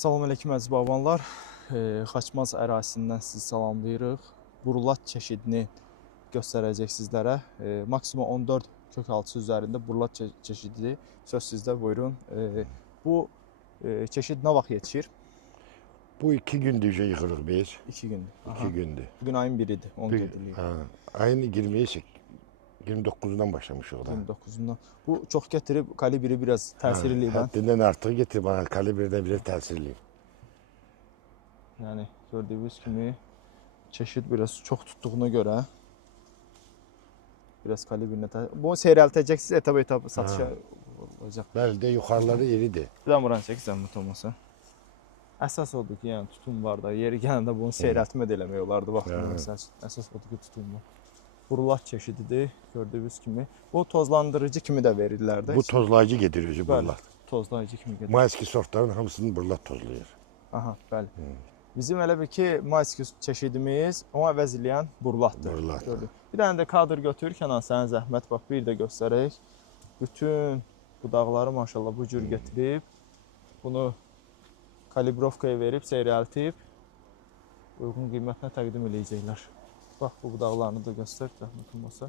Salam əleykum əziz babanlar. Xaçmaz ərazisindən sizi salamlayırıq. Burulat çeşidini göstərəcək sizlərə. Maksimum 14 kökaltısı üzərində burulat çeşididir. Söz sizdə, buyurun. Bu çeşid nə vaxt yetişir? Bu 2 gündür yığırıq biz. 2 gündür. 2 gündür. Bugün ayın 1-idir, 10 gedilir. Ayın 29-dan başlamışıq da. 29-undan. Bu çox gətirib kalibri biraz təsirli. Həddindən artıq getirib, kalibrdə biraz təsirli. Yəni gördüyünüz kimi çeşid biraz çox tutduğuna görə biraz kalibrinə bunu seyrəltəcəksiniz, etap satışa olacaq. Bəli də yuxarıları iridir. Zamuran çək zəhmət olmasa. Əsas odur ki, yəni tutum var da, yeri gələndə bunu seyrəltmə də eləmək olardı vaxtında məsəl üçün. Əsas odur ki, tutum var. Burulat çeşididir, gördüyünüz kimi. Bu tozlandırıcı kimi də verirlər də. Bu tozlayıcı gedir özü burulat. Tozlayıcı kimi gedir. Mayski sortların hamısını burulat tozlayır. Aha, bəli. Bizim elə bir ki, mayski çeşidimiz ona əvəz eləyən burulatdır. Burulat. Bir dənə də kadr götür, Kənan, sənə zəhmət, bax bir də göstərək. Bütün budaqları maşallah bu cür getirib, bunu kalibrovkaya verib, seyrəltib, uyğun qiymətinə təqdim eləyəcəklər. Bax, bu budaqlarını da göstər, zəhmət olmasa.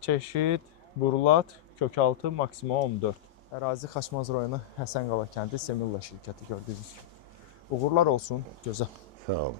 Çeşid, burulat, kökaltı, maksimum 14. Ərazi Xaçmaz rayonu Həsənqala kəndi Semilla şirkəti gördüyünüz kimi. Uğurlar olsun, gözəl. Sağ olun.